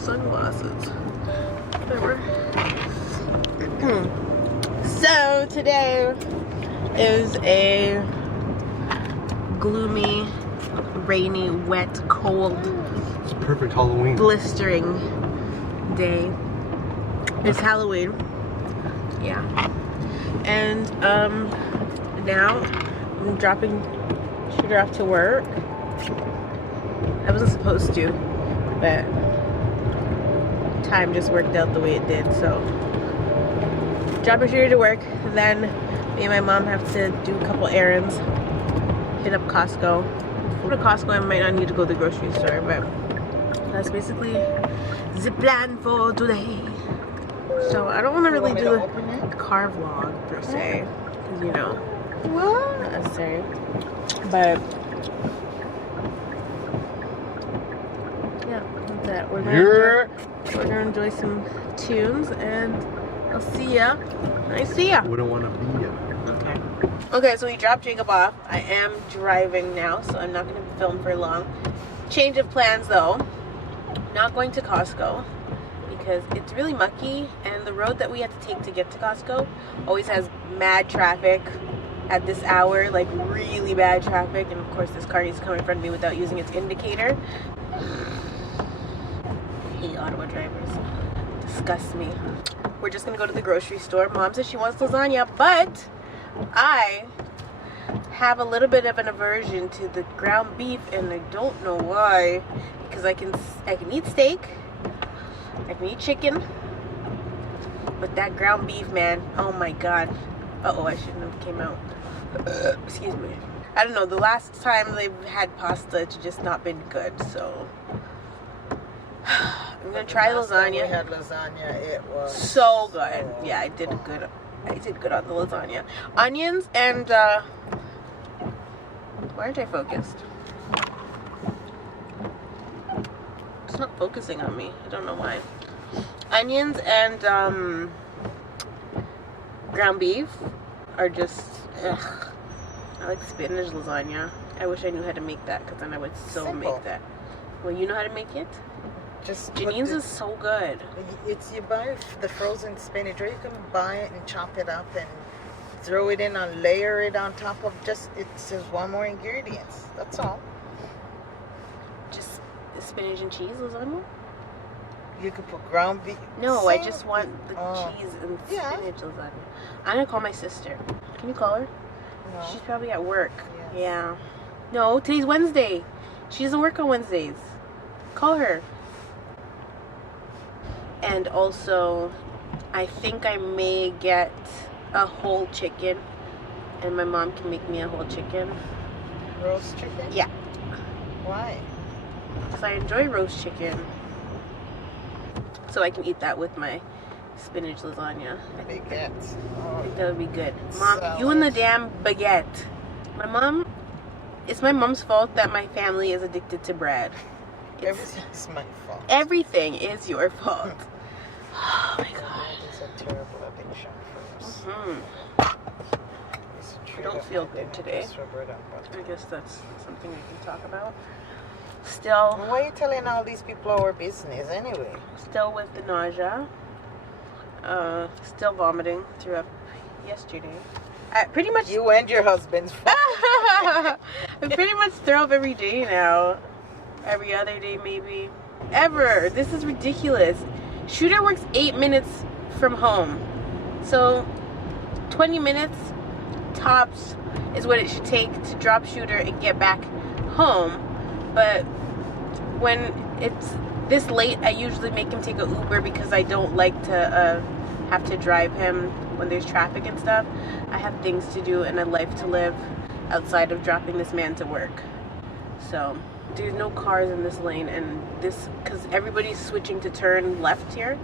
sunglasses. Whatever. So today is a gloomy, rainy, wet, cold, it's perfect Halloween, blistering day. It's Halloween. Yeah. And now I'm dropping Shooter off to work. I wasn't supposed to, but time just worked out the way it did. So dropping Shooter to work, then me and my mom have to do a couple errands, hit up Costco. Go to Costco, I might not need to go to the grocery store, but that's basically the plan for today. So I don't want to really do a car vlog per se, because you know, not necessary. But yeah, that's that. We're gonna enjoy some tunes, and I'll see ya. I see ya. Wouldn't want to be ya. Okay, so we dropped Jacob off. I am driving now, so I'm not going to film for long. Change of plans though. Not going to Costco because it's really mucky, and the road that we have to take to get to Costco always has mad traffic at this hour, like really bad traffic, and of course this car needs to come in front of me without using its indicator. I hate Ottawa drivers. Disgusts me. We're just going to go to the grocery store. Mom says she wants lasagna, but I have a little bit of an aversion to the ground beef, and I don't know why, because I can eat steak, I can eat chicken, but that ground beef, man, oh my god. Uh-oh, I shouldn't have came out. Excuse me. I don't know, the last time they've had pasta, it's just not been good, so I'm gonna try lasagna. We had lasagna, it was so good. Yeah, I did good on the lasagna. Onions and why aren't I focused? It's not focusing on me. I don't know why. Onions and ground beef are just ugh. I like spinach lasagna. I wish I knew how to make that, because then I would make that. Well, you know how to make it? Just Janine's is so good. It's you buy the frozen spinach, or you can buy it and chop it up and throw it in and layer it on top of it's just one more ingredients. That's all. Just spinach and cheese lasagna? You could put ground beef. No, I just want the cheese and spinach lasagna. I'm gonna call my sister. Can you call her? No. She's probably at work. Yes. Yeah. No, today's Wednesday. She doesn't work on Wednesdays. Call her. And also, I think I may get a whole chicken, and my mom can make me a whole chicken. Roast chicken? Yeah. Why? Because I enjoy roast chicken. So I can eat that with my spinach lasagna. Baguette. I think that would be good. Mom, you and the damn baguette. It's my mom's fault that my family is addicted to bread. Everything's my fault. Everything is your fault. Oh my god. It's a terrible addiction for us. I don't feel good today. I guess that's something we can talk about. Still. Why are you telling all these people our business anyway? Still with the nausea. Still vomiting. Threw up yesterday. Pretty much. You and your husband's fault. I pretty much throw up every day now. Every other day maybe. Ever. This is ridiculous. Shooter works 8 minutes from home. So 20 minutes tops is what it should take to drop Shooter and get back home. But when it's this late, I usually make him take an Uber because I don't like to have to drive him when there's traffic and stuff. I have things to do and a life to live outside of dropping this man to work. So there's no cars in this lane, and this because everybody's switching to turn left here,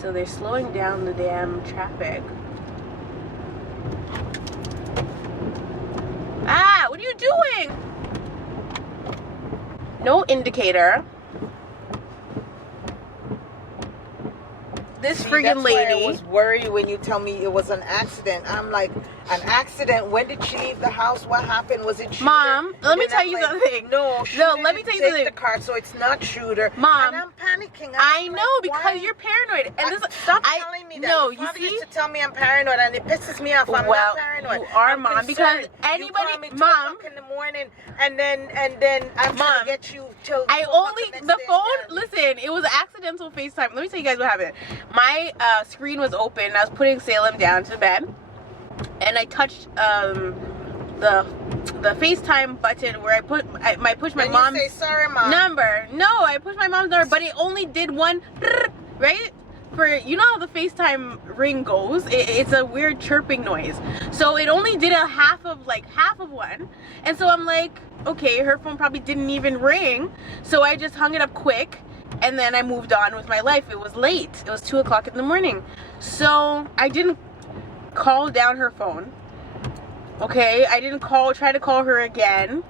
so they're slowing down the damn traffic. Ah, what are you doing? No indicator. This friggin' lady. Why I was worried when you tell me it was an accident. I'm like, An accident. When did she leave the house? What happened? Was it shooter? Mom, let me Then tell I'm you like, something. No, shooter let me tell you didn't take something. the car, so it's not shooter. Mom, and I'm panicking. I I'm know like, because why? you're paranoid. And this, Stop telling me that. No, Your you father see, used to tell me I'm paranoid, and it pisses me off. I'm well, not paranoid. you are, I'm Mom, concerned. because anybody, you call me 2 Mom, o'clock in the morning, and then I'm trying to get you till. I 2 o'clock only next the day. phone. Listen, it was an accidental FaceTime. Let me tell you guys what happened. My screen was open. I was putting Salem down to bed, and I touched the FaceTime button where I push my mom's say, sorry, Mom. number. No, I pushed my mom's number, but it only did one, right? For, you know how the FaceTime ring goes, it's a weird chirping noise. So it only did a half of one. And so I'm like, okay, her phone probably didn't even ring. So I just hung it up quick, and then I moved on with my life. It was late. It was 2 o'clock in the morning. So I didn't call down her phone. Okay, I didn't try to call her again.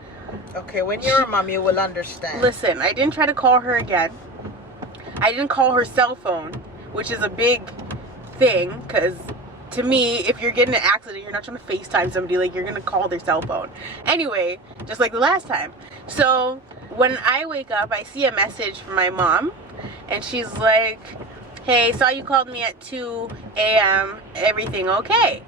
Okay, when you're a mom, you will understand. Listen, I didn't try to call her again. I didn't call her cell phone, which is a big thing, because to me, if you're getting in an accident, you're not trying to FaceTime somebody, like, you're gonna call their cell phone. Anyway, just like the last time. So when I wake up, I see a message from my mom, and she's like, hey, saw you called me at 2 a.m. Everything okay?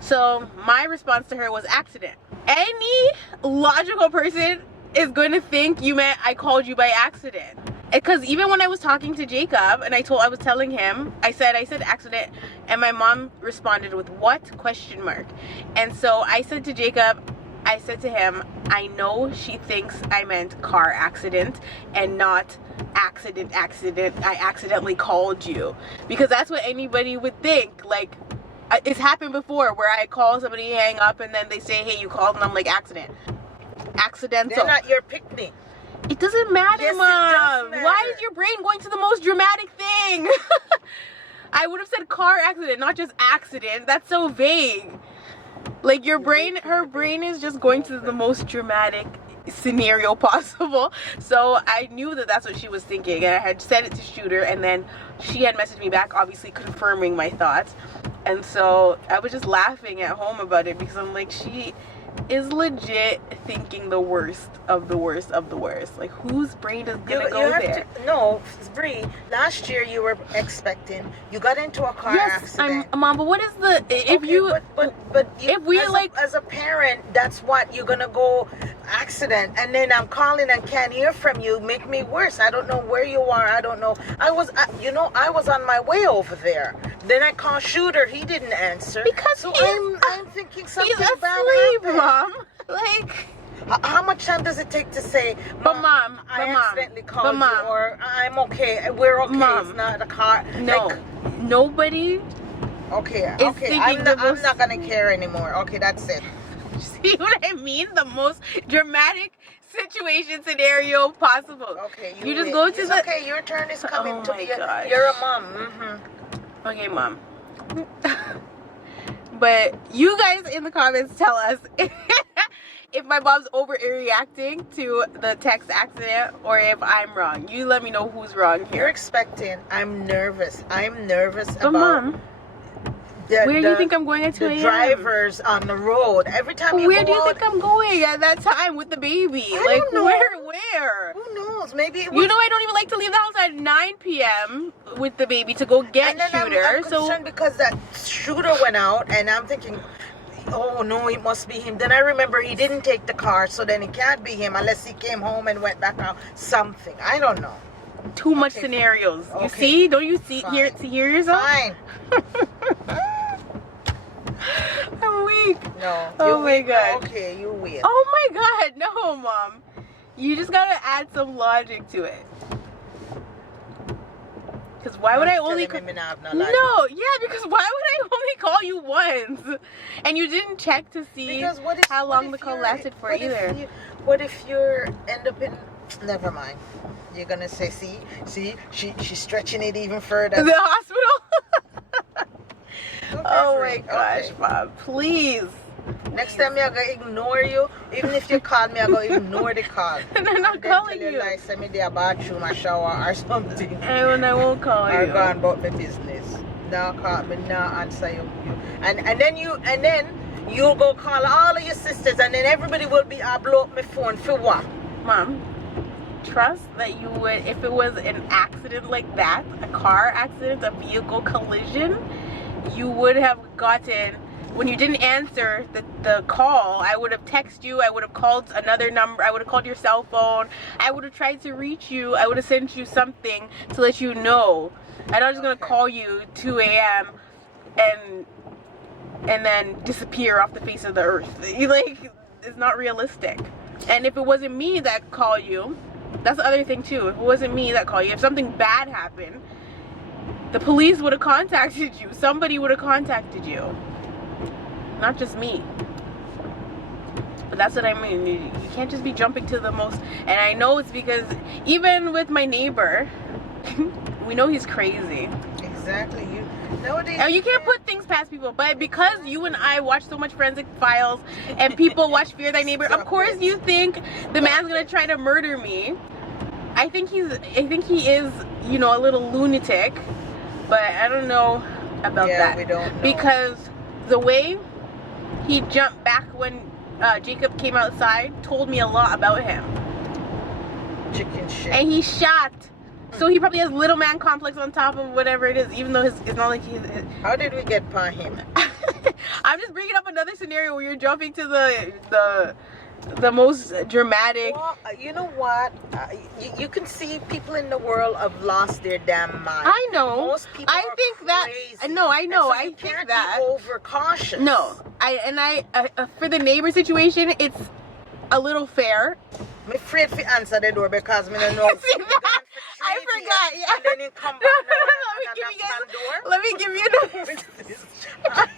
So my response to her was accident. Any logical person is going to think you meant I called you by accident. Because even when I was talking to Jacob and I was telling him, I said accident, and my mom responded with what? ? And so I said to Jacob, I said to him, I know she thinks I meant car accident and not accident. I accidentally called you. Because that's what anybody would think. Like, it's happened before where I call somebody, hang up, and then they say, hey, you called, and I'm like, accidental. They're not your picnic. It doesn't matter, Yes, Mom. it does matter. Why is your brain going to the most dramatic thing? I would have said car accident, not just accident. That's so vague. Like, her brain is just going to the most dramatic scenario possible. So I knew that that's what she was thinking, and I had said it to Shooter, and then she had messaged me back, obviously confirming my thoughts. And so I was just laughing at home about it, because I'm like, she is legit thinking the worst of the worst of the worst. Like, whose brain is gonna go there? No, Bree, last year you were expecting, you got into a car accident. Mom, but what is the, if okay, you, but you, if we as a parent, that's what you're gonna go accident, and then I'm calling and can't hear from you, make me worse. I don't know where you are. I don't know. I was on my way over there. Then I called Shooter. He didn't answer. Because so I'm thinking something he's bad asleep, happened. Mom. Like, how much time does it take to say, Mom, I accidentally called you, or I'm okay, we're okay, Mom, it's not a car? No, like, nobody. Okay, I'm not gonna care anymore. Okay, that's it. See what I mean? The most dramatic situation scenario possible. Okay, you just go to the. Okay, your turn is coming. Oh my gosh. You're a mom. Mm-hmm. Okay, Mom. But you guys in the comments tell us if my mom's overreacting to the text accident or if I'm wrong. You let me know who's wrong here. You're expecting. I'm nervous. But about. Mom, where do you think I'm going at 2 a.m.? The drivers on the road. Every time you Where do you think I'm going at that time with the baby? I don't know. Where? Who knows? Maybe it was... You know, I don't even like to leave the house at 9 p.m. with the baby to go get Shooter. I'm concerned because that Shooter went out, and I'm thinking, oh no, it must be him. Then I remember he didn't take the car, so then it can't be him unless he came home and went back out. Something. I don't know. Too much scenarios. You see? Don't you see? Fine. Hear yourself? Fine. I'm weak. No. Oh my God. Okay, you weird. Oh my God. No, Mom. You just gotta add some logic to it. Because why would I only... No, yeah, because why would I only call you once? And you didn't check to see how long the call lasted for either. What if you're end up in... Never mind. You're gonna say, see, she's stretching it even further. The hospital? Okay, oh my gosh, Mom, please. Next time I'm gonna ignore you. Even if you call me, I'm gonna ignore the call. And I'm not calling you. Like, send me to a bathroom, a shower, or something. And I won't call you. Or go on about my business. Now call me, now answer you. And then you'll go call all of your sisters, and then everybody will be blow up my phone for what? Mom, trust that you would, if it was an accident like that, a car accident, a vehicle collision, you would have gotten, when you didn't answer the call, I would have texted you, I would have called another number, I would have called your cell phone, I would have tried to reach you, I would have sent you something to let you know. I'm not just gonna call you 2 a.m. and then disappear off the face of the earth. Like, it's not realistic. And if it wasn't me that called you, that's the other thing too. If it wasn't me that called you, if something bad happened, the police would have contacted you. Somebody would have contacted you. Not just me. But that's what I mean. You can't just be jumping to the most. And I know it's because even with my neighbor, we know he's crazy. Exactly. Nowadays, and you can't put things past people, but because you and I watch so much Forensic Files and people watch Fear Thy Neighbor, of course you think the man's gonna try to murder me. I think he is, you know, a little lunatic, but I don't know about that. We don't know. Because the way he jumped back when Jacob came outside told me a lot about him. Chicken shit. And he shot. So he probably has little man complex on top of whatever it is, even though it's not like he's... How did we get by him? I'm just bringing up another scenario where you're jumping to the most dramatic... Well, you know what? You can see people in the world have lost their damn mind. I know. Most people I think crazy. that... No, I know. So I you think can't that... be overcautious. No. For the neighbor situation, it's a little fair. I'm afraid to answer the door because I don't know. See that? I forgot, yeah. And then you come back let me give you another situation. I'm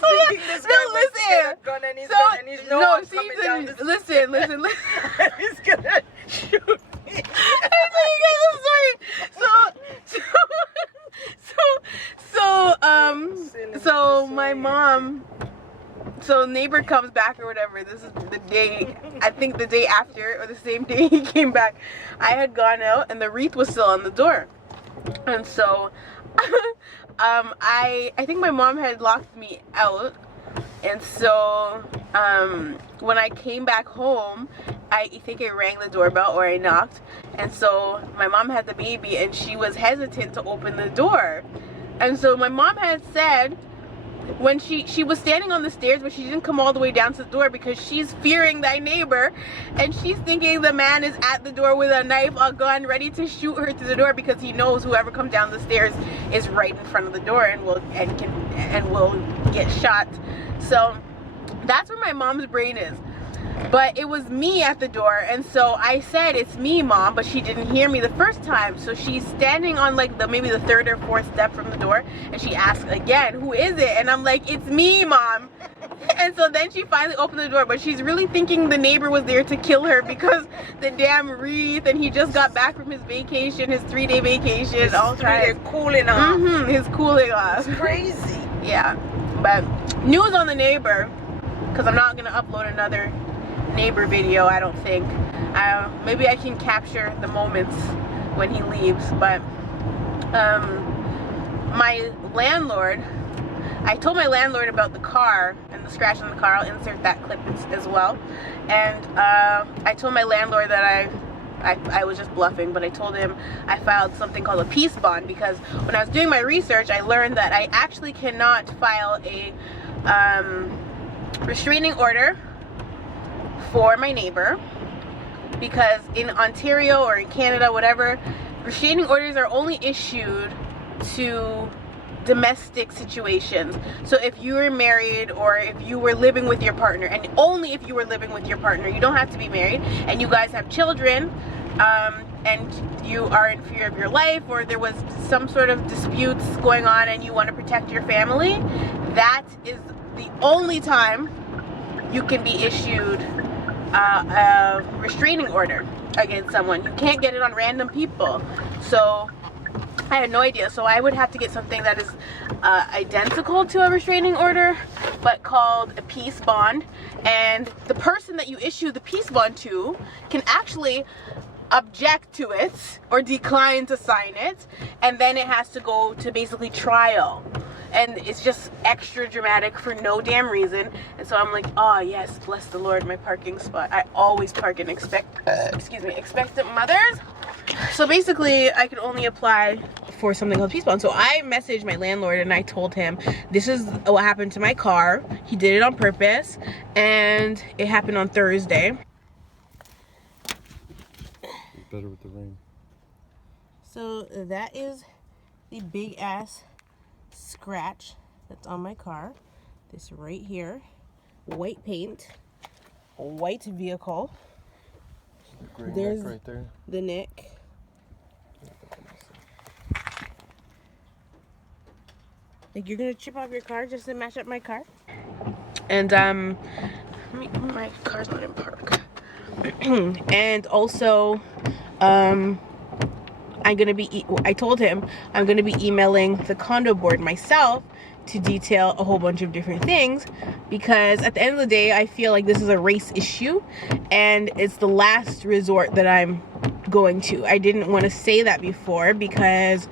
thinking this guy might get a gun and he's coming down the listen. He's gonna shoot me. I'm telling you guys a story. So my mom, so neighbor comes back or whatever. This is the day, I think the day after or the same day he came back. I had gone out and the wreath was still on the door. And so I think my mom had locked me out. And so when I came back home, I think I rang the doorbell or I knocked. And so my mom had the baby and she was hesitant to open the door. And so my mom had said, when she was standing on the stairs, but she didn't come all the way down to the door because she's fearing thy neighbor, and she's thinking the man is at the door with a knife, a gun, ready to shoot her through the door because he knows whoever comes down the stairs is right in front of the door and will get shot. So that's where my mom's brain is. But it was me at the door, and so I said, "It's me, Mom," but she didn't hear me the first time. So she's standing on like maybe the third or fourth step from the door, and she asked again, "Who is it?" And I'm like, "It's me, Mom." And so then she finally opened the door, but she's really thinking the neighbor was there to kill her because the damn wreath, and he just got back from his vacation, his 3-day vacation. All right, cooling off. His cooling off. It's crazy. Yeah, but news on the neighbor, because I'm not gonna upload another neighbor video, I don't think. Maybe I can capture the moments when he leaves, but my landlord, I told my landlord about the car and the scratch on the car. I'll insert that clip as well. And I told my landlord that I was just bluffing, but I told him I filed something called a peace bond because when I was doing my research, I learned that I actually cannot file a restraining order for my neighbor because in Ontario or in Canada, whatever, restraining orders are only issued to domestic situations. So if you were married or if you were living with your partner, and only if you were living with your partner, you don't have to be married, and you guys have children, and you are in fear of your life, or there was some sort of disputes going on and you want to protect your family, that is the only time you can be issued a restraining order against someone. You can't get it on random people. So I had no idea. So I would have to get something that is identical to a restraining order, but called a peace bond. And the person that you issue the peace bond to can actually object to it or decline to sign it, and then it has to go to basically trial, and it's just extra dramatic for no damn reason. And so I'm like, oh yes, bless the Lord, my parking spot. I always park in expectant mothers. So basically I could only apply for something called Peace Bond. So I messaged my landlord and I told him this is what happened to my car. He did it on purpose and it happened on Thursday. Better with the rain. So that is the big ass scratch that's on my car. This right here, white paint, white vehicle. There's right there. The neck. Like you're gonna chip off your car just to match up my car? And my car's not in park. And also I told him I'm gonna be emailing the condo board myself to detail a whole bunch of different things, because at the end of the day I feel like this is a race issue and it's the last resort that I'm going to. I didn't want to say that before because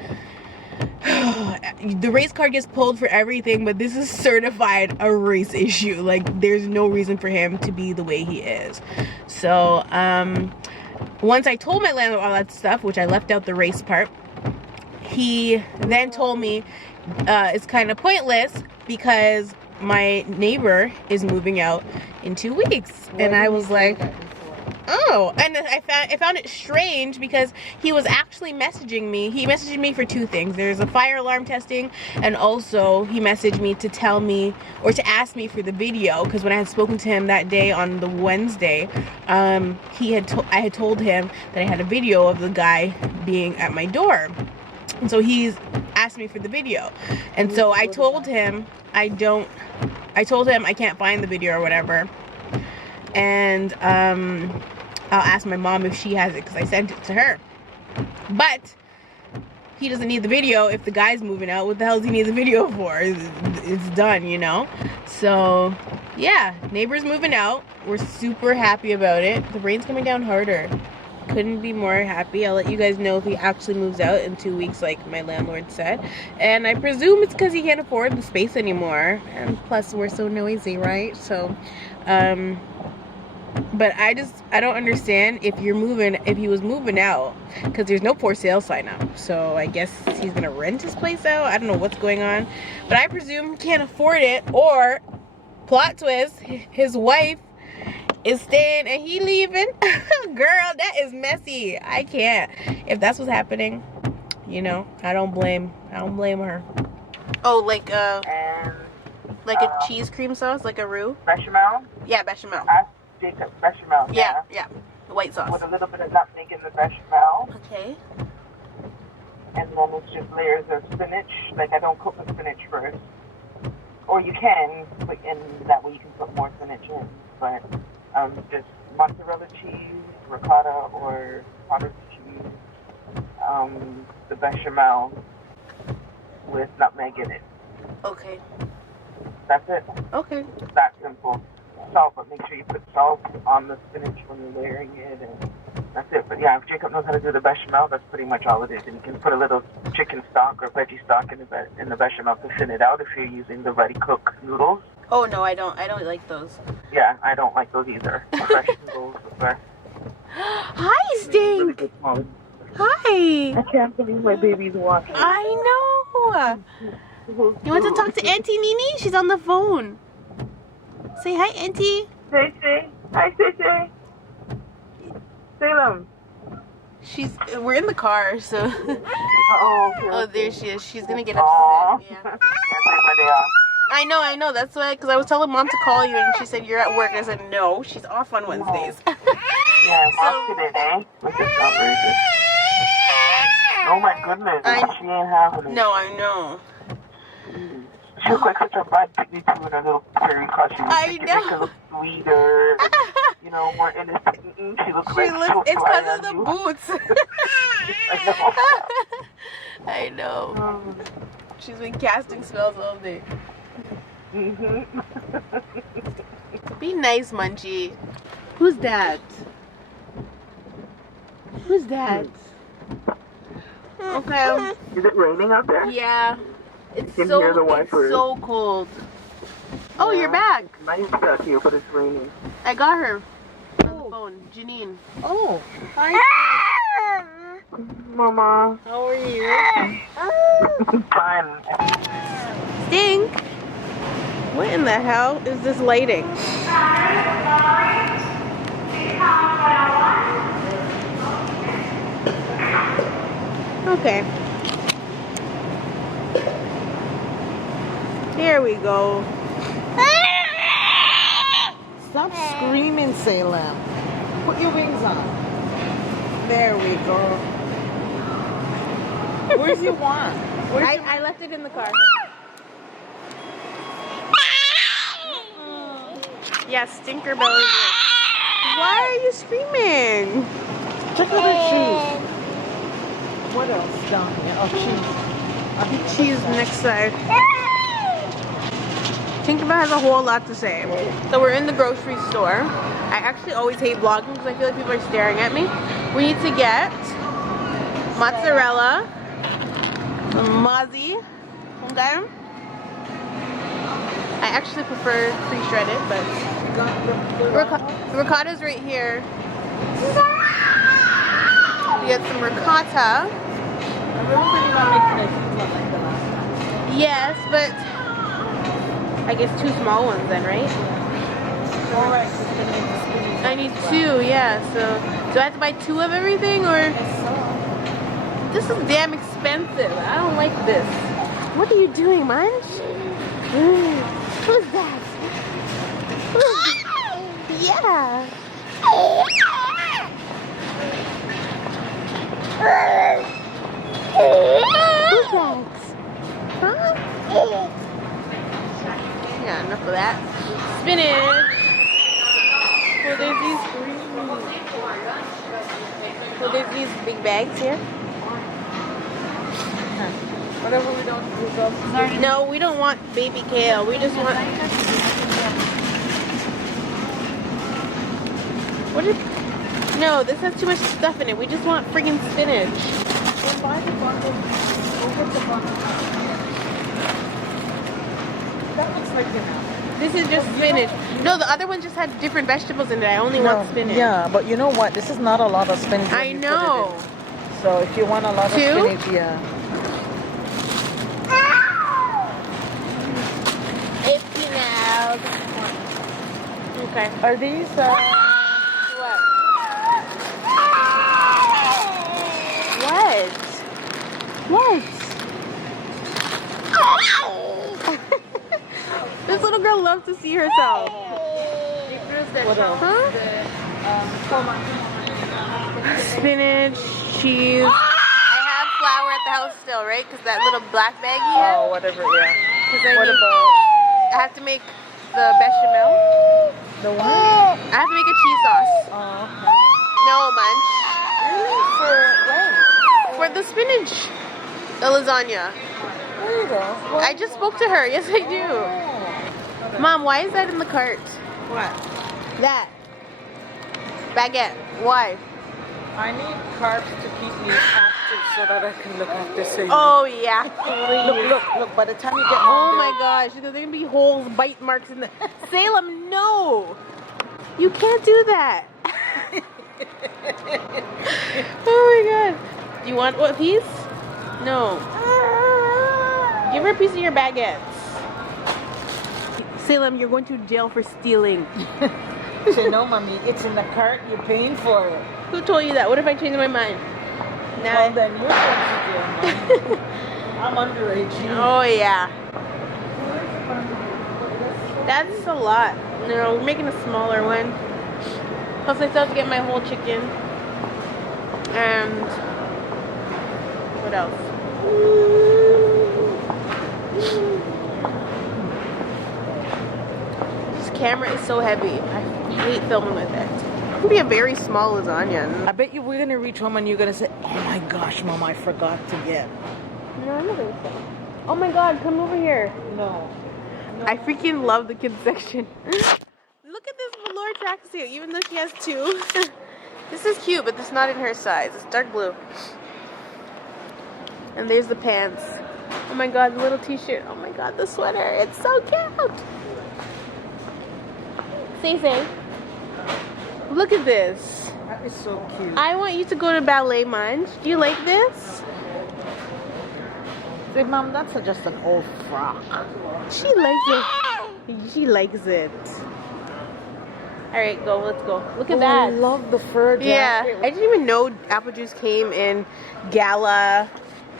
the race card gets pulled for everything, but this is certified a race issue. Like there's no reason for him to be the way he is. So once I told my landlord all that stuff, which I left out the race part, he then told me it's kind of pointless because my neighbor is moving out in 2 weeks. And I was like, oh, and I found it strange because he was actually messaging me. He messaged me for two things. There's a fire alarm testing, and also he messaged me to tell me or to ask me for the video, because when I had spoken to him that day on the Wednesday, I had told him that I had a video of the guy being at my door. And so he's asked me for the video. And so I told him I can't find the video or whatever. And I'll ask my mom if she has it because I sent it to her. But he doesn't need the video if the guy's moving out. What the hell does he need the video for? It's done, you know? So yeah, neighbor's moving out. We're super happy about it. The rain's coming down harder. Couldn't be more happy. I'll let you guys know if he actually moves out in 2 weeks like my landlord said. And I presume it's because he can't afford the space anymore. And plus we're so noisy, right? So but I don't understand if he was moving out, because there's no for sale sign up. So I guess he's gonna rent his place out. I don't know what's going on, but I presume he can't afford it, or plot twist, his wife is staying and he leaving. Girl, that is messy. I can't. If that's what's happening, you know, I don't blame her. Oh, like a cheese cream sauce, like a roux? Bechamel? Yeah, bechamel. Bechamel. Yeah. The white sauce. With a little bit of nutmeg in the bechamel. Okay. And then it's just layers of spinach. Like, I don't cook the spinach first. Or you can, but and that way you can put more spinach in. But just mozzarella cheese, ricotta, or cottage cheese. The bechamel with nutmeg in it. Okay. That's it. Okay. It's that simple. Salt, but make sure you put salt on the spinach when you're layering it, and that's it. But yeah, if Jacob knows how to do the bechamel, that's pretty much all it is. And you can put a little chicken stock or veggie stock in the bechamel to thin it out if you're using the ready cooked noodles. Oh no, I don't like those. Yeah, I don't like those either. Fresh noodles are best. Hi, Stink. Really good quality. Hi. I can't believe my baby's watching. I know. You want to talk to Auntie Nini? She's on the phone. Say hi, Auntie. Say. Hi, Say. Salem. We're in the car, so. Oh, there she is. She's gonna get upset. Yeah. Can't take my day off. I know. That's why, because I was telling Mom to call you, and she said you're at work. I said no, she's off on Wednesdays. Yeah, I'm off today, eh? What's this outrageous? Oh my goodness, she ain't having it. No, I know. She looks like such a bad pygmy too in her little fairy costume. I know. Make her look sweeter, and, you know, more innocent. She looks like she'll It's fly because of on the you. boots. I know. I know. She's been casting spells all day. Be nice, Munchie. Who's that? Who's that? Okay. Is it raining out there? Yeah. It's can so hear the it's wipers. so cold. Oh, you're back. Mine's stuck here, but it's raining. I got her on the phone, Janine. Oh, hi. Mama. How are you? Fine. Stink. What in the hell is this lighting? Okay. Here we go. Stop screaming, Salem. Put your wings on. There we go. Where's your wand? I left it in the car. Yeah, Stinker Bell is here. Why are you screaming? Check out her shoes. What else down here? Oh, cheese. Cheese next side. Tinkerbell has a whole lot to say. So we're in the grocery store. I actually always hate vlogging because I feel like people are staring at me. We need to get mozzarella, mozzie, okay? I actually prefer pre-shredded, but ricotta's right here. We get some ricotta. Yes, but I guess 2 small ones then, right? Alright. I need 2, yeah. So do I have to buy 2 of everything, or this is damn expensive? I don't like this. What are you doing, Munch? Who's that? Yeah. Who's that? Huh? Yeah, enough of that. Spinach. Well, there's these big bags here. Whatever we don't do. No, we don't want baby kale. We just want. What is? No, this has too much stuff in it. We just want friggin' spinach. We'll buy the bundle. We'll get the bundle. That looks like enough. This is just spinach. No, the other one just had different vegetables in it. I only want spinach. Yeah, but you know what? This is not a lot of spinach. when I you put it know. in. So if you want a lot of 2? spinach, yeah. 18 now. Okay. Are these? What? What? This little girl loves to see herself. What else? Huh? Spinach, cheese. I have flour at the house still, right? Because that little black bag you have. Oh, whatever, yeah. What about I have to make the bechamel. the one? I have to make a cheese sauce. Oh, No, Munch. really? For the spinach. The lasagna. There you go. I just spoke to her. Yes, I do. Mom, why is that in the cart? What? That. Baguette. Why? I need carbs to keep me active so that I can look after Salem. Oh, yeah. Look. By the time you get Oh home, my gosh. There's going to be holes, bite marks in the... Salem, no. You can't do that. Oh my god. Do you want what piece? No. Give her a piece of your baguettes. Salem, you're going to jail for stealing. Say, no, mommy, it's in the cart. You're paying for it. Who told you that? What if I change my mind? Well, then you're going to jail, Mom. I'm underage. Oh, yeah. That's a lot. No, we're making a smaller one. Plus, I still have to get my whole chicken. And what else? This camera is so heavy. I hate filming with it. It can be a very small lasagna. I bet you we're going to reach home and you're going to say, oh my gosh, Mom, I forgot to get. No, I'm not gonna say. Oh my god, come over here. No. I freaking love the kids section. Look at this velour tracksuit, even though she has 2. This is cute, but it's not in her size. It's dark blue. And there's the pants. Oh my god, the little t-shirt. Oh my god, the sweater. It's so cute. Say. Look at this. That is so cute. I want you to go to ballet, Munch. Do you like this? Say, Mom, that's just an old frock. She likes it. She likes it. Alright, go. Let's go. Look at that. I love the fur jacket. Yeah. I didn't even know apple juice came in Gala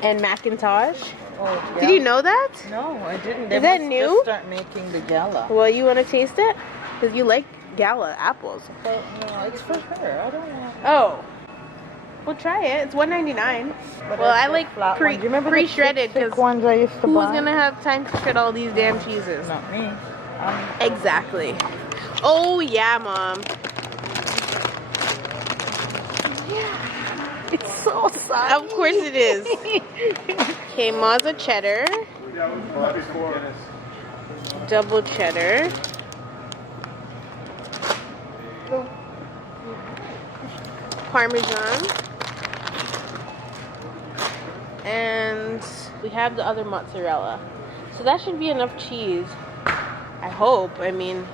and Macintosh. Oh, yeah. Did you know that? No, I didn't. Is that new? Just start making the Gala. Well, you want to taste it? Because you like Gala apples. But no, it's for her. I don't want. Oh. Well, try it. It's $1.99. But Well, I like flat one. Do you remember pre-shredded the thick because ones I used to who's buy? going to have time to shred all these damn cheeses? Not me. Exactly. Oh, yeah, Mom. Yeah. It's so soft. Of course it is. Okay, Mazza cheddar. Double cheddar. Parmesan. And we have the other mozzarella. So that should be enough cheese. I hope. I mean,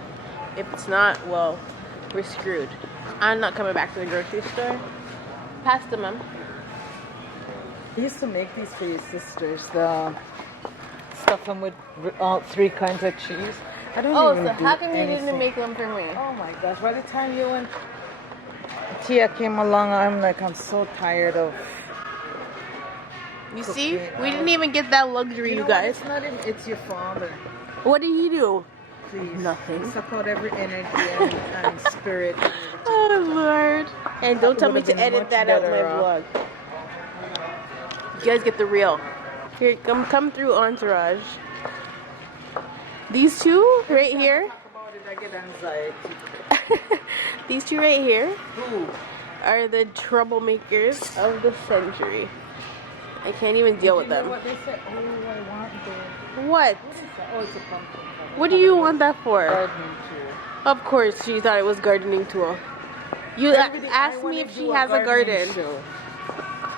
if it's not, well, we're screwed. I'm not coming back to the grocery store. Pasta, Mom. I used to make these for your sisters. The stuff them with all 3 kinds of cheese. I don't Oh, even so do how come you anything. didn't make them for me? Oh my gosh! By the time you and Tia came along, I'm so tired of. You see? We didn't even get that luxury, you know what? guys. It's not even. It's your father. What did you do? Please. Nothing. Suck out every energy and spirit. And everything. Oh, Lord. And don't tell me would've to been edit much that out in my better vlog. You guys get the real. Here, come through Entourage. These two right here. Talk about it, I get anxiety. These two right here Who? are the troublemakers of the century. I can't even deal with You know them. what they said? Oh, I want the. What? Oh, it's a pumpkin. What do you want that for? Gardening tool. Of course, she thought it was gardening tool. You Everybody- I asked me wanna if do she has a gardening garden. show.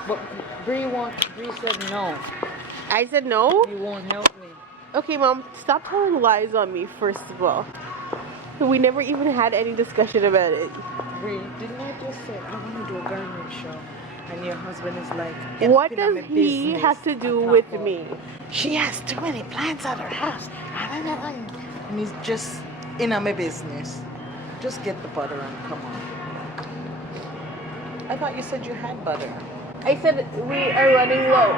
But Bree said no. I said no? You won't help me. Okay, Mom, stop telling lies on me, first of all. We never even had any discussion about it. Bree, didn't I just say I want to do a gardening show? And your husband is like, What "Get up in does my he business." have to do I'm with not me? She has too many plants at her house. And he's just in my business. Just get the butter and come on. I thought you said you had butter. I said we are running low.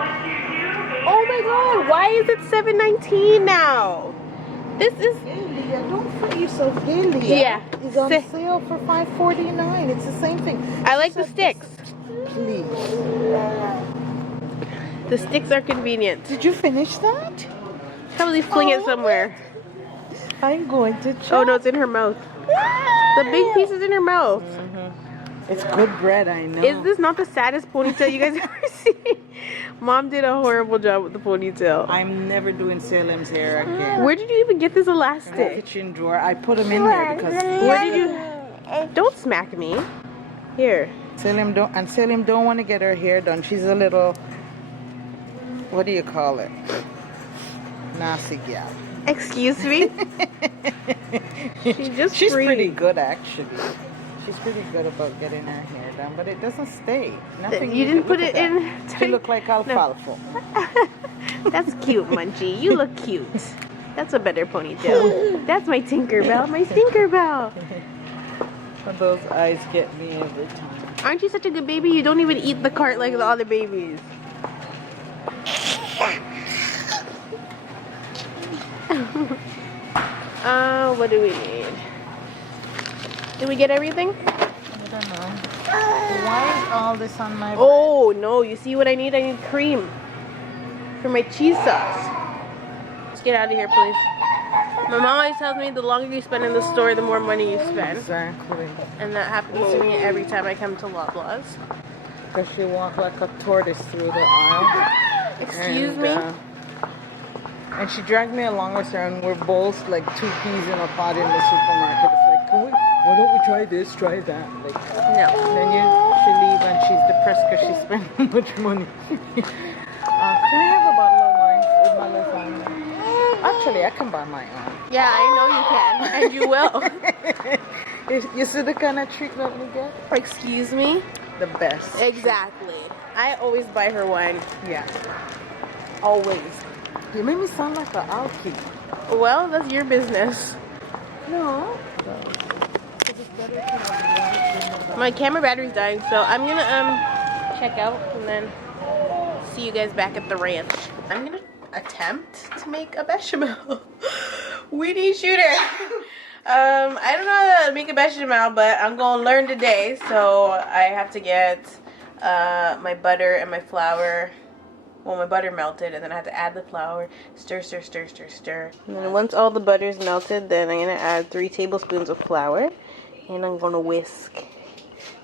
Oh my god, why is it $7.19 now? This is... Leah, don't fret yourself, Leah. Yeah. It's on Say- sale for $5.49. It's the same thing. I like the sticks. Please. The sticks are convenient. Did you finish that? Probably fling it somewhere. I'm going to try. Oh no, it's in her mouth. The big piece is in her mouth. It's good bread, I know. Is this not the saddest ponytail you guys ever seen? Mom did a horrible job with the ponytail. I'm never doing Salem's hair again. Where did you even get this In the elastic? kitchen drawer. I put them in there because Where did you... Don't smack me. Here. Salem don't want to get her hair done. She's a little, what do you call it? Nasty gal. Excuse me? She's pretty good actually. She's pretty good about getting her hair done, but it doesn't stay. Nothing. You didn't put look it at in... that. She look like alfalfa. That's cute, Munchie. You look cute. That's a better ponytail. That's my Tinkerbell. My Tinkerbell. But those eyes get me every time. Aren't you such a good baby? You don't even eat the cart like the other babies. What do we need? Did we get everything? I don't know. Why is all this on my Oh, no. You see what I need? I need cream for my cheese sauce. Let's get out of here, please. My mom always tells me the longer you spend in the store, the more money you spend. Exactly. And that happens to me every time I come to Loblaws. Because she walked like a tortoise through the aisle. Excuse And, me? And she dragged me along with her, and we're both like 2 peas in a pod in the supermarket. It's like, Why don't we try this, try that? Like, No. then she leave and she's depressed because she spent too much money. Can I have a bottle of wine with my lasagna? Actually, I can buy my own. Yeah, I know you can, and you will. You see the kind of treatment we get? Excuse me? The best. Exactly. I always buy her wine. Yeah. Always. You made me sound like an alky. Well, that's your business. No. My camera battery's dying, so I'm gonna check out and then see you guys back at the ranch. I'm gonna attempt to make a bechamel. We need shooter. I don't know how to make a bechamel, but I'm gonna learn today. So I have to get my butter and my flour. Well, my butter melted, and then I have to add the flour. Stir, stir, stir, stir, stir. And then once all the butter is melted, then I'm gonna add 3 tablespoons of flour, and I'm gonna whisk.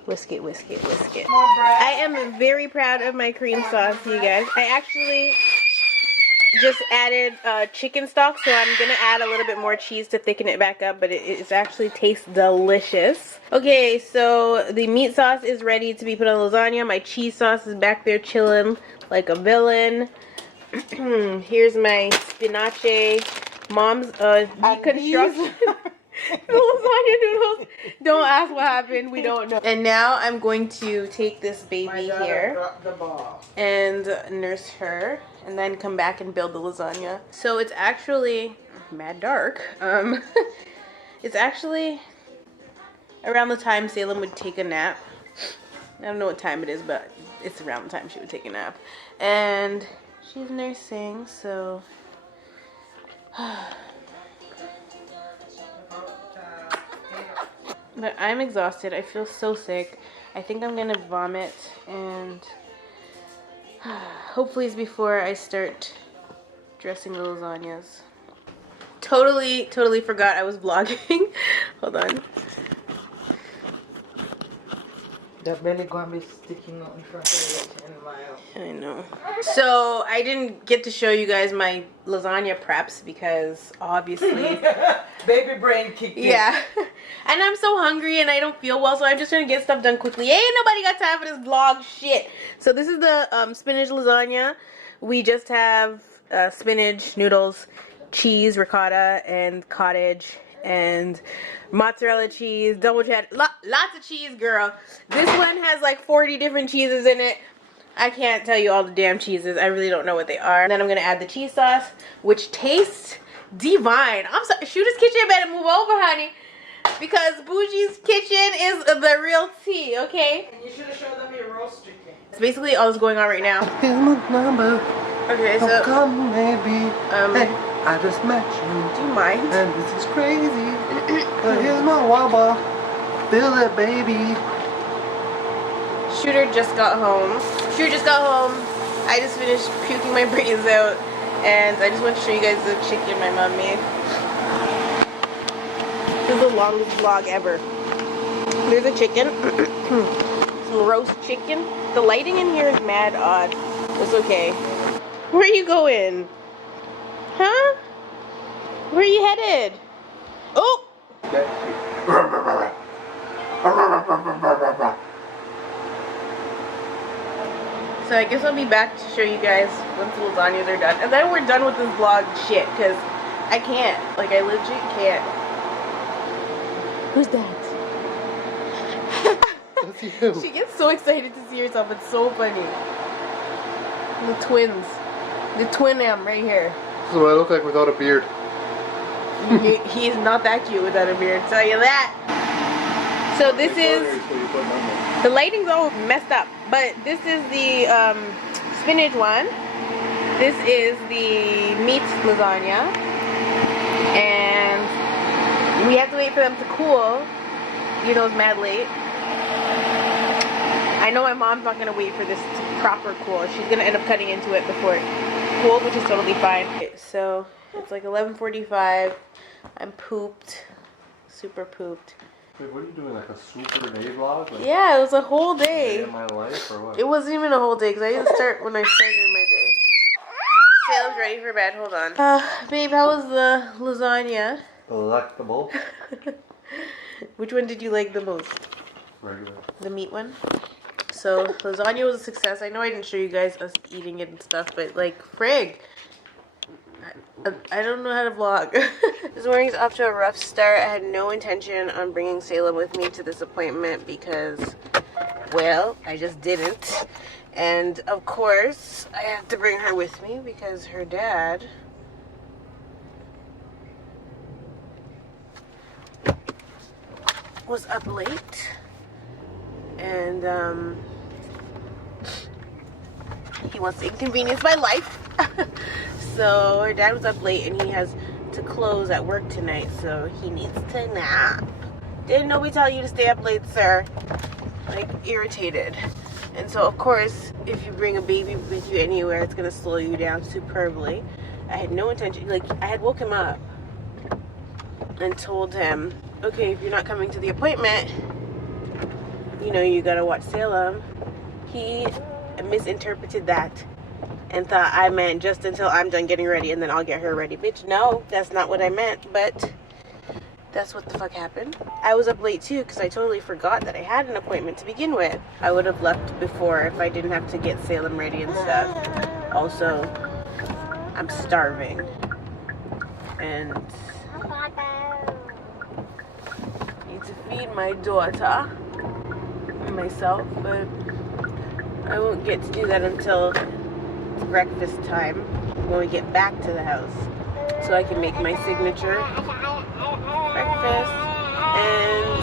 Whisk it, whisk it, whisk it. I am very proud of my cream sauce, you guys. I actually just added chicken stock, so I'm gonna add a little bit more cheese to thicken it back up, but it actually tastes delicious. Okay, so the meat sauce is ready to be put on lasagna. My cheese sauce is back there chilling like a villain. Here's my spinache. Mom's deconstruction. The lasagna noodles. Don't ask what happened. We don't know. And now I'm going to take this baby here The ball. and nurse her, and then come back and build the lasagna. So it's actually mad dark. It's actually around the time Salem would take a nap. I don't know what time it is, but it's around the time she would take a nap. And she's nursing, so but I'm exhausted. I feel so sick. I think I'm gonna vomit, and hopefully it's before I start dressing the lasagnas. Totally forgot I was vlogging. Hold on. That belly gonna be sticking out in front of you in a while. I know. So I didn't get to show you guys my lasagna preps because obviously Baby brain kicked in. yeah. And I'm so hungry and I don't feel well, so I'm just trying to get stuff done quickly. Ain't nobody got time for this vlog shit. So this is the spinach lasagna. We just have spinach, noodles, cheese, ricotta, and cottage, and mozzarella cheese, double cheddar, lots of cheese, girl. This one has like 40 different cheeses in it. I can't tell you all the damn cheeses. I really don't know what they are. And then I'm gonna add the cheese sauce, which tastes divine. I'm sorry, Shooter's Kitchen better move over, honey, because Bougie's Kitchen is the real tea, okay? And you should have showed them your roast chicken. It's basically all that's going on right now. Okay, so come, baby. Hey, I just met you, do you mind? and this is crazy. But here's my wobble. Feel it, baby. Shooter just got home. I just finished puking my brains out, and I just want to show you guys the chicken my mom made. This is the longest vlog ever. There's a chicken. Some roast chicken. The lighting in here is mad odd. It's okay. Where are you going? Huh? Where are you headed? Oh! So I guess I'll be back to show you guys once the lasagnas are done. And then we're done with this vlog shit, because I can't. Like, I legit can't. Who's that? That's you. She gets so excited to see herself. It's so funny. The twins. The twin am right here. This is what I look like without a beard. He's not that cute without a beard, tell you that. So this is... The lighting's all messed up, but this is the spinach one. This is the meat lasagna. And we have to wait for them to cool. You know, it's mad late. I know my mom's not gonna wait for this to proper cool. She's gonna end up cutting into it before it cools, which is totally fine. Okay, so it's like 11:45. I'm pooped, super pooped. Wait, what are you doing? Like a super day vlog? Like Yeah, it was a whole day day. in my life or what? It wasn't even a whole day because I didn't start when I started my day. Salem's ready for bed. Hold on. Babe, how was the lasagna? Delectable. Which one did you like the most? Regular. The meat one? So, lasagna was a success. I know I didn't show you guys us eating it and stuff, but like, frig. I don't know how to vlog. This morning's off to a rough start. I had no intention on bringing Salem with me to this appointment because, well, I just didn't. And of course, I have to bring her with me because her dad was up late. And he wants to inconvenience my life. So her dad was up late and he has to close at work tonight, so he needs to nap. Didn't nobody tell you to stay up late, sir? Like, irritated. And so of course, if you bring a baby with you anywhere, it's gonna slow you down superbly. I had no intention, like, I had woke him up and told him, okay, if you're not coming to the appointment, you know, you gotta watch Salem. He misinterpreted that and thought I meant just until I'm done getting ready and then I'll get her ready. Bitch, no, that's not what I meant, but that's what the fuck happened. I was up late too because I totally forgot that I had an appointment to begin with. I would have left before if I didn't have to get Salem ready and stuff. Also, I'm starving. And need to feed my daughter and myself, but I won't get to do that until it's breakfast time when we get back to the house, so I can make my signature breakfast. And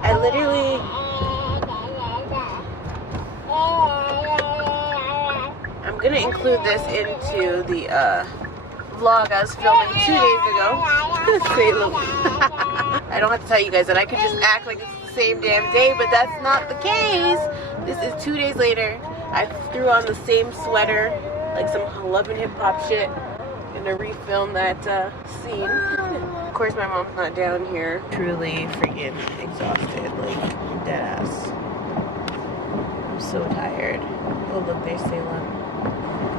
I literally I'm gonna include this into the vlog I was filming 2 days ago. Salem. I don't have to tell you guys that. I could just act like it's the same damn day, but that's not the case. This is 2 days later. I threw on the same sweater, like some love and hip hop shit, gonna refilm that scene. Of course, my mom's not down here. Truly freaking exhausted, like dead ass. I'm so tired. Oh look, there's Salem.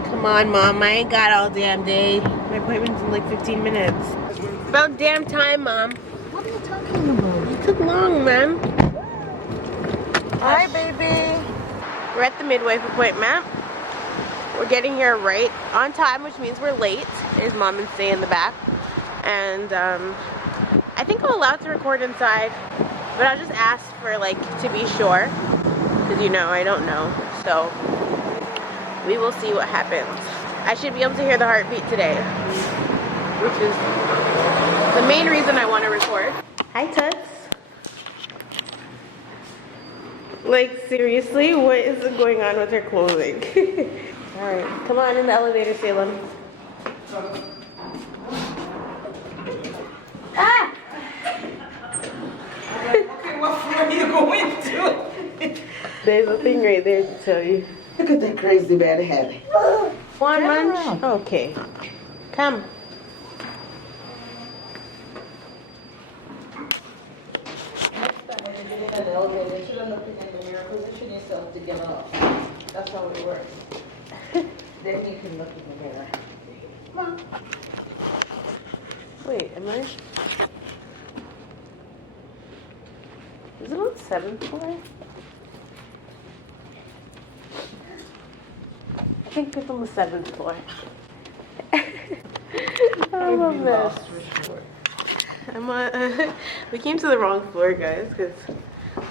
Come on, Mom, I ain't got all damn day. My appointment's in like 15 minutes. About damn time, Mom. What are you talking about? You took long, man. Hi, baby. We're at the midwife appointment. We're getting here right on time, which means we're late. There's Mom and Say in the back. And I think I'm allowed to record inside, but I just asked for, like, to be sure. Because, you know, I don't know. So we will see what happens. I should be able to hear the heartbeat today, which is the main reason I want to record. Hi, Tuts. Like, seriously, what is going on with her clothing? Alright, come on in the elevator, Salem. Ah! Okay, what floor are you going to? There's a thing right there to tell you. Look at that crazy bad habit. Want Turn lunch? around. Okay. Come. Next time when you get in an elevator, instead of looking in the mirror, position yourself to get up. That's how it works. Then you can look in the mirror. Come on. Wait, am I? Is it on 7th floor? I think it's on the 7th floor. I love this. I'm on, we came to the wrong floor, guys, because I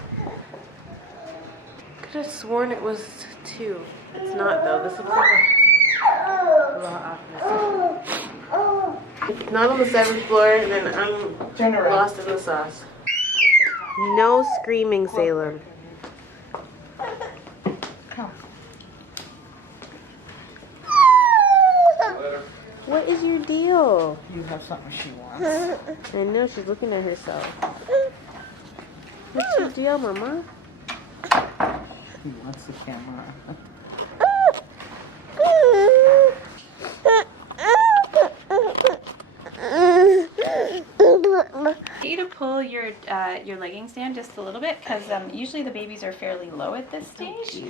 could have sworn it was 2. It's not, though. This looks like a law office. It's not on the 7th floor, and then I'm Turn around. lost in the sauce. No screaming, Salem. Come. What is your deal? You have something she wants. I know, she's looking at herself. What's your deal, Mama? He wants the camera. I need you to pull your legging stand just a little bit because usually the babies are fairly low at this stage.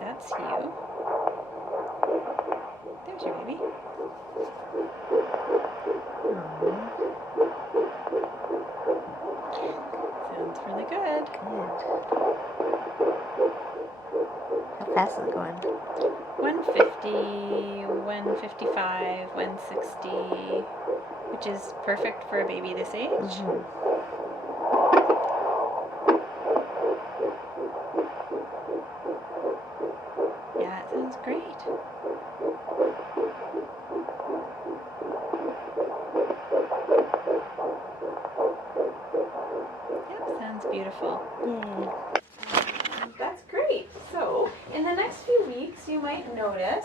That's you. There's your baby. good. How fast is it going? 150, 155, 160, which is perfect for a baby this age. Mm-hmm. Yeah, it sounds great. Yep, sounds beautiful. Yay. That's great. So, in the next few weeks, you might notice,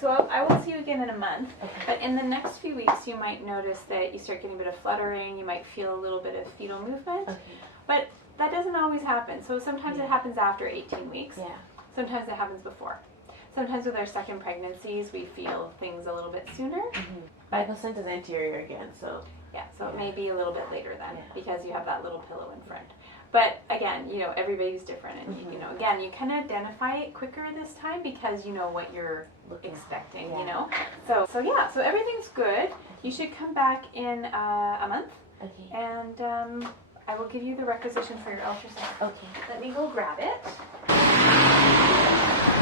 so I will see you again in a month. Okay. But in the next few weeks, you might notice that you start getting a bit of fluttering. You might feel a little bit of fetal movement. Okay. But that doesn't always happen. So sometimes it happens after 18 weeks. Yeah. Sometimes it happens before. Sometimes with our second pregnancies, we feel things a little bit sooner. Mm-hmm. My placenta's anterior again, so. Yeah, so it may be a little bit later then because you have that little pillow in front. Yeah. But again, every baby's different, and Mm-hmm. again, you can identify it quicker this time because you know what you're expecting. So everything's good. You should come back in a month, Okay. and I will give you the requisition for your ultrasound. Okay. Let me go grab it.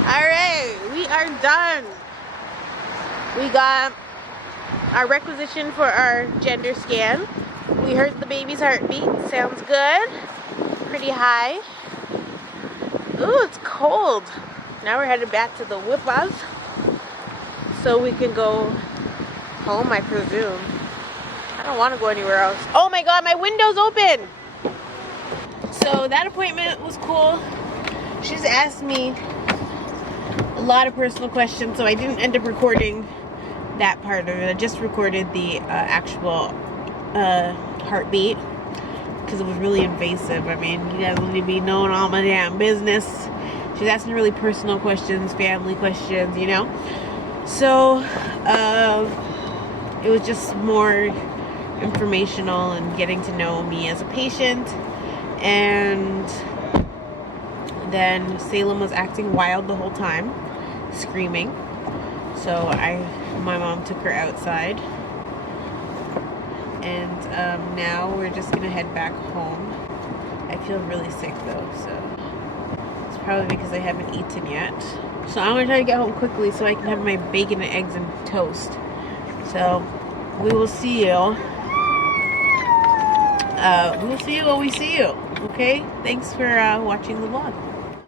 All right, we are done. We got our requisition for our gender scan. We heard the baby's heartbeat. Sounds good. Pretty high. Ooh, it's cold. Now we're headed back to the Whippas so we can go home, I presume. I don't want to go anywhere else. Oh my god, my window's open! So that appointment was cool. She just asked me a lot of personal questions, so I didn't end up recording that part of it. I just recorded the actual heartbeat because it was really invasive. I mean, you guys need to be knowing all my damn business. She's asking really personal questions, family questions, So it was just more informational and getting to know me as a patient. And then Salem was acting wild the whole time, screaming. So my mom took her outside. And now we're just gonna head back home. I feel really sick though, so it's probably because I haven't eaten yet. So I'm gonna try to get home quickly so I can have my bacon and eggs and toast. So we will see you. We will see you when we see you. Okay? Thanks for watching the vlog.